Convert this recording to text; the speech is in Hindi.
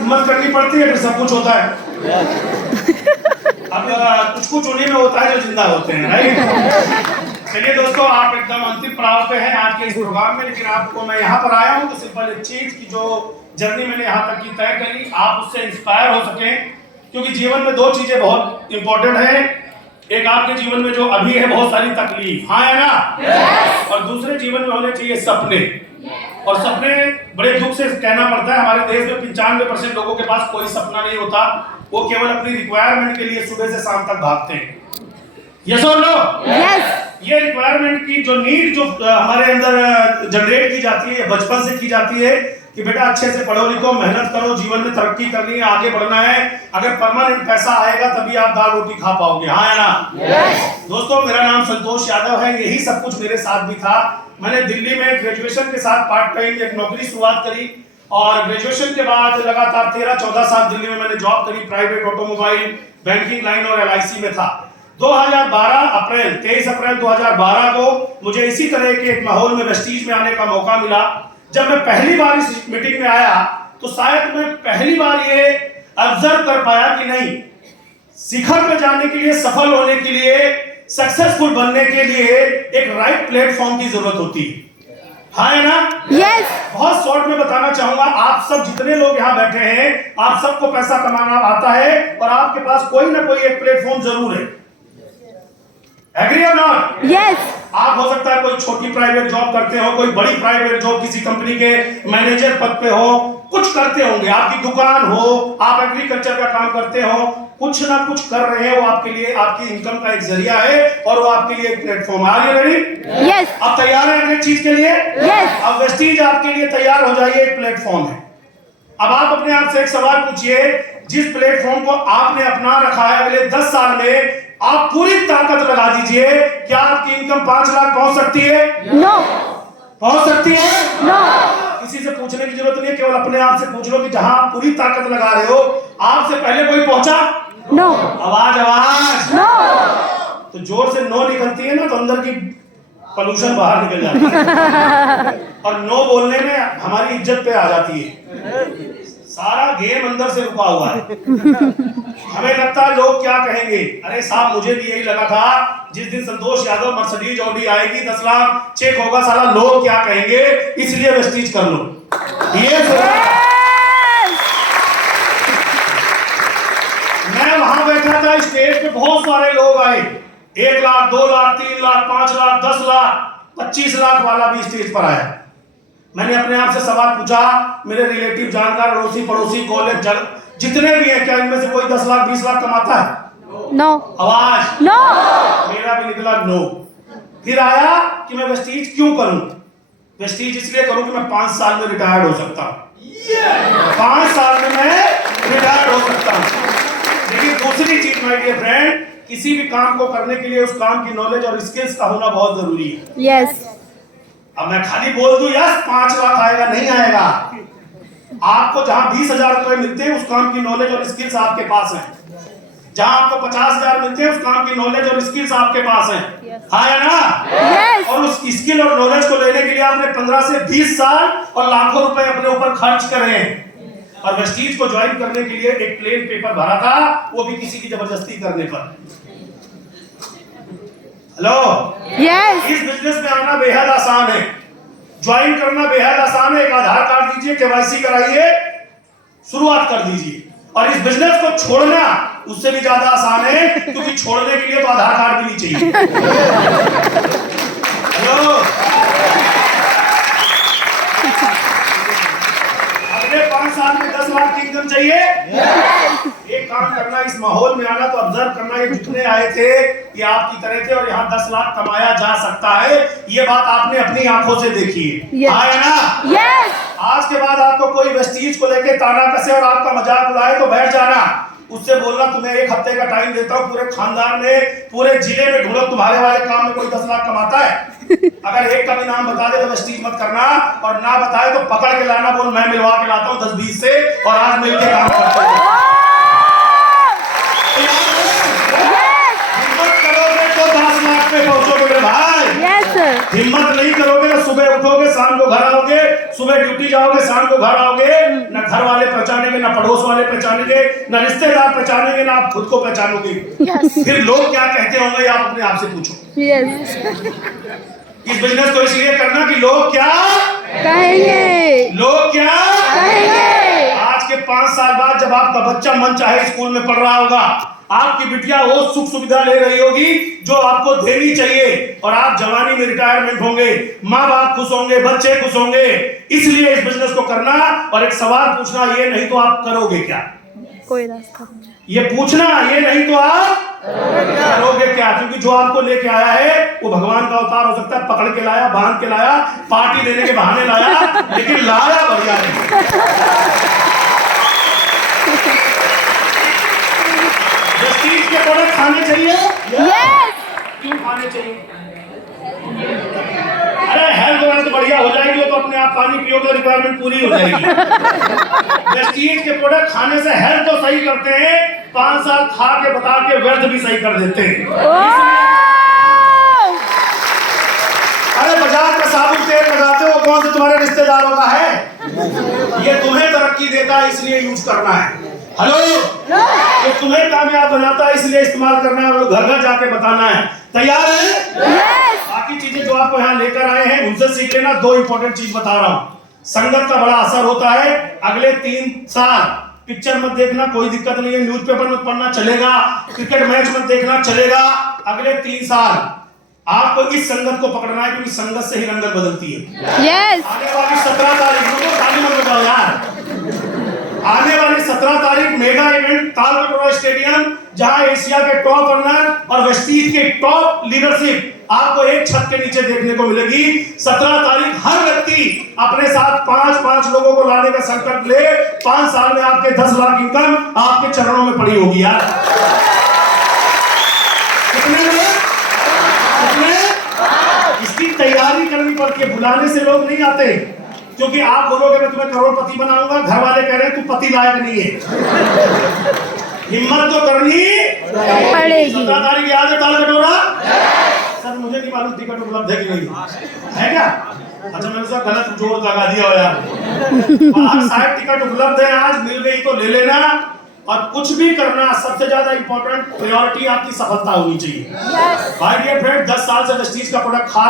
हिम्मत करनी पड़ती है, फिर सब कुछ होता है। अब कुछ उन्हीं में होता है जो जिंदा होते हैं, राइट। चलिए दोस्तों, आप एकदम अंतिम पड़ाव पे हैं आज के इस प्रोग्राम में, लेकिन आपको मैं यहाँ पर आया हूँ तो सिंपल एक चीज की जो जर्नी मैंने यहाँ तक की तय करी, आप उससे इंस्पायर हो सके, क्योंकि जीवन में दो चीजें बहुत इंपॉर्टेंट है। एक आपके जीवन में जो अभी है बहुत सारी तकलीफ, हाँ है ना, yes! और दूसरे जीवन में होने चाहिए सपने, yes! और सपने बड़े दुख से कहना पड़ता है, हमारे देश में 95% लोगों के पास कोई सपना नहीं होता, वो केवल अपनी रिक्वायरमेंट के लिए सुबह से शाम तक भागते हैं। यस और नो? यस। ये रिक्वायरमेंट की जो नीड जो हमारे अंदर जनरेट की जाती है, बचपन से की जाती है कि बेटा अच्छे से पढ़ो लिखो, मेहनत करो, जीवन में तरक्की करनी है, आगे बढ़ना है, अगर परमानेंट पैसा आएगा तभी आप दाल रोटी खा पाओगे, हाँ या ना? yes! दोस्तों, मेरा नाम संतोष यादव है, यही सब कुछ मेरे साथ भी था। मैंने दिल्ली में ग्रेजुएशन के साथ पार्ट टाइम एक नौकरी शुरुआत करी, और ग्रेजुएशन के बाद लगातार 13-14 साल दिल्ली में मैंने जॉब करी, प्राइवेट ऑटोमोबाइल, बैंकिंग लाइन और LIC में था। 23 अप्रैल 2012 को मुझे इसी तरह के एक माहौल में वेस्टीज में आने का मौका मिला। जब मैं पहली बार इस मीटिंग में आया तो शायद मैं पहली बार ये ऑब्जर्व कर पाया कि नहीं, शिखर पे जाने के लिए, सफल होने के लिए, सक्सेसफुल बनने के लिए एक राइट प्लेटफॉर्म की जरूरत होती है, हाँ है ना? यस। बहुत शॉर्ट में बताना चाहूंगा, आप सब जितने लोग यहाँ बैठे हैं, आप सबको पैसा कमाना आता है और आपके पास कोई ना कोई एक प्लेटफॉर्म जरूर है। एग्री और नॉट? यस। आप हो सकता है कोई छोटी प्राइवेट जॉब करते हो, कोई बड़ी प्राइवेट जॉब किसी कंपनी के मैनेजर पद पे हो, कुछ करते होंगे, आपकी दुकान हो, आप एग्रीकल्चर का काम करते हो, कुछ ना कुछ कर रहे हैं, वो आपके लिए आपकी इनकम का एक जरिया है और वो आपके लिए एक प्लेटफॉर्म है। Are you ready? यस। आप तैयार हैं अगली चीज के लिए? यस। अब वेस्टीज आपके लिए तैयार हो जाइए, एक प्लेटफॉर्म है। अब आप अपने आप से एक सवाल पूछिए, जिस प्लेटफॉर्म को आपने अपना रखा है, अगले 10 साल में आप पूरी ताकत लगा दीजिए, क्या आपकी इनकम 5 लाख पहुंच सकती है? नो। पहुंच सकती है? नो। किसी से पूछने की जरूरत नहीं है, केवल अपने आप से पूछ लो कि जहां आप पूरी ताकत लगा रहे हो, आपसे पहले कोई पहुंचा? नो। आवाज नो। तो जोर से नो निकलती है ना, तो अंदर की पोल्यूशन बाहर निकल जाती है और नो बोलने में हमारी इज्जत पे आ जाती है। सारा गेम अंदर से रुका हुआ है। हमें लगता है लोग क्या कहेंगे। अरे साहब, मुझे भी यही लगा था, जिस दिन संतोष यादव मर्सिडीज ऑडी आएगी, 10 लाख चेक होगा, सारा लोग क्या कहेंगे, इसलिए वेस्टीज कर लो। ये मैं वहां बैठा था, स्टेज पे बहुत सारे लोग आए, 1 लाख, 2 लाख, 3 लाख, 5 लाख, 10 लाख, 25 लाख वाला भी स्टेज पर आया। मैंने अपने आप से सवाल पूछा, मेरे रिलेटिव, जानकार, अड़ोसी पड़ोसी, कॉलेज जितने भी हैं, क्या इनमें से कोई 10 लाख 20 लाख कमाता है? नो। आवाज नो। मेरा भी निकला नो। फिर आया कि मैं वेस्टीज क्यों करूं? वेस्टीज इसलिए करूं कि मैं 5 साल में रिटायर्ड हो सकता हूं। 5 साल में मैं रिटायर्ड हो सकता हूं। लेकिन दूसरी चीज माय डियर फ्रेंड, किसी भी काम को करने के लिए उस काम की नॉलेज और स्किल्स का होना बहुत जरूरी है। यस। अब मैं खाली बोल दूं यस 5 लाख आएगा, नहीं आएगा। आपको जहां 20,000 रुपए मिलते हैं, उस काम की नॉलेज और स्किल्स आपके पास है। जहां आपको 50,000 मिलते हैं, उस काम की नॉलेज और स्किल्स आपके पास है, हाँ या ना? yes. और उस स्किल और नॉलेज को लेने के लिए आपने 15 से 20 साल और लाखों रुपए अपने ऊपर खर्च करे हैं। और वेस्टीज को ज्वाइन करने के लिए एक प्लेन पेपर भरा था, वो भी किसी की जबरदस्ती करने पर। Hello, yes. इस बिजनेस में आना बेहद आसान है, ज्वाइन करना बेहद आसान है। एक आधार कार्ड दीजिए, KYC कराइए, शुरुआत कर दीजिए। और इस बिजनेस को छोड़ना उससे भी ज्यादा आसान है, क्योंकि छोड़ने के लिए तो आधार कार्ड भी नहीं चाहिए। हेलो, अगले 5 साल में 10 लाख की इनकम चाहिए। एक काम करना, इस माहौल में आना, तो ऑब्जर्व करना, ये जितने आए थे ये आपकी तरह थे और यहाँ 10 लाख कमाया जा सकता है, ये बात आपने अपनी आंखों से देखी है, हाँ ना? यस। आज के बाद आपको कोई वेस्टीज को लेके ताना कसे और आपका मजाक उड़ाए तो बैठ जाना, उससे बोलना तुम्हें 1 हफ्ते का टाइम देता हूँ, पूरे खानदान में, पूरे जिले में ढूंढो तुम्हारे वाले काम में कोई 10 लाख कमाता है। अगर एक का भी नाम बता दे तो वेस्टीज मत करना, और ना बताए तो पकड़ के लाना, बोल मैं मिलवा के लाता हूँ 10-20 से, और आज मिलकर काम करते हैं। हिम्मत करोगे तो 10 लाख पे पहुंचोगे मेरे भाई। हिम्मत नहीं करोगे तो सुबह उठोगे, शाम को घर आओगे, सुबह ड्यूटी जाओगे, शाम को घर आओगे, ना घर वाले पहचानेंगे, ना पड़ोस वाले पहचानेंगे, ना रिश्तेदार पहचानेंगे, ना आप खुद को पहचानोगे। फिर लोग क्या कहते होंगे आप अपने आप से पूछो। इस बिजनेस को इसलिए करना कि लोग क्या कहेंगे, लोग क्या कहेंगे। आज के 5 साल बाद जब आपका बच्चा मन चाहे स्कूल में पढ़ रहा होगा, आपकी बिटिया वो सुख सुविधा ले रही होगी जो आपको देनी चाहिए, और आप जवानी में रिटायरमेंट होंगे, माँ बाप खुश होंगे, बच्चे खुश होंगे। इसलिए इस बिजनेस को करना और एक सवाल पूछना, ये नहीं तो आप करोगे क्या? कोई रास्ता नहीं। ये पूछना, ये नहीं तो आप करोगे क्या? क्योंकि जो आपको लेके आया है वो भगवान का अवतार हो सकता है, पकड़ के लाया, बांध के लाया, पार्टी देने के बहाने लाया, लेकिन लाया बढ़िया नहीं। प्रेस्टीज के प्रोडक्ट खाने चाहिए? यस। क्यों खाने चाहिए? अरे हेल्थ तो बढ़िया हो जाएगी, तो अपने आप पानी पियोगे तो रिक्वायरमेंट पूरी हो जाएगी। प्रेस्टीज के प्रोडक्ट खाने से हेल्थ तो सही करते हैं, 5 साल खा के बता के व्यर्थ भी सही कर देते हैं। अरे बाजार का साबुन तेल लगाते हो, कौन से तुम्हारे रिश्तेदारों का है? ये तुम्हें तरक्की देता है इसलिए यूज करना है। हेलो, तो तुम्हें कामयाब बनाता है इसलिए इस्तेमाल करना है, और घर घर जाके बताना है। तैयार है? बाकी चीजें जो आपको यहाँ लेकर आए हैं उनसे सीख लेना। 2 इंपॉर्टेंट चीज बता रहा हूँ। संगत का बड़ा असर होता है। अगले 3 साल पिक्चर मत देखना, कोई दिक्कत नहीं है, न्यूज़पेपर मत पढ़ना, चलेगा। क्रिकेट मैच मत देखना, चलेगा। अगले 3 साल आपको इस संगत को पकड़ना है, क्योंकि संगत से ही रंगत बदलती है। यस। आने वाली 17 तारीख को ताली मत बजाओ यार। आने वाली 17 तारीख मेगा इवेंट तालकटोरा स्टेडियम, जहां एशिया के टॉप रनर और वेस्टीज के टॉप लीडरशिप आपको एक छत के नीचे देखने को मिलेगी। 17 तारीख हर व्यक्ति अपने साथ 5-5 लोगों को लाने का संकल्प ले। 5 साल में आपके 10 लाख इनकम आपके चरणों में पड़ी होगी यार। कितने में? इसकी तैयारी करनी पड़ती है, बुलाने से लोग नहीं आते। क्योंकि आप बोलोगे मैं तुम्हें करोड़पति बनाऊंगा, घर वाले कह रहे हैं तू पति लायक नहीं है। हिम्मत तो करनी पड़ेगी। 17 तारीख याद है तालकटोरा? सर मुझे नहीं मालूम टिकट उपलब्ध है कि नहीं है क्या? अच्छा मैंने उसका गलत जोर लगा दिया हो यार। आज शायद टिकट उपलब्ध है, आज मिल गई तो ले लेना। और कुछ भी करना, सबसे ज्यादा इंपॉर्टेंट प्रायोरिटी आपकी सफलता होनी चाहिए। भाई डियर फ्रेंड, 10 साल से वेस्टीज का प्रोडक्ट खा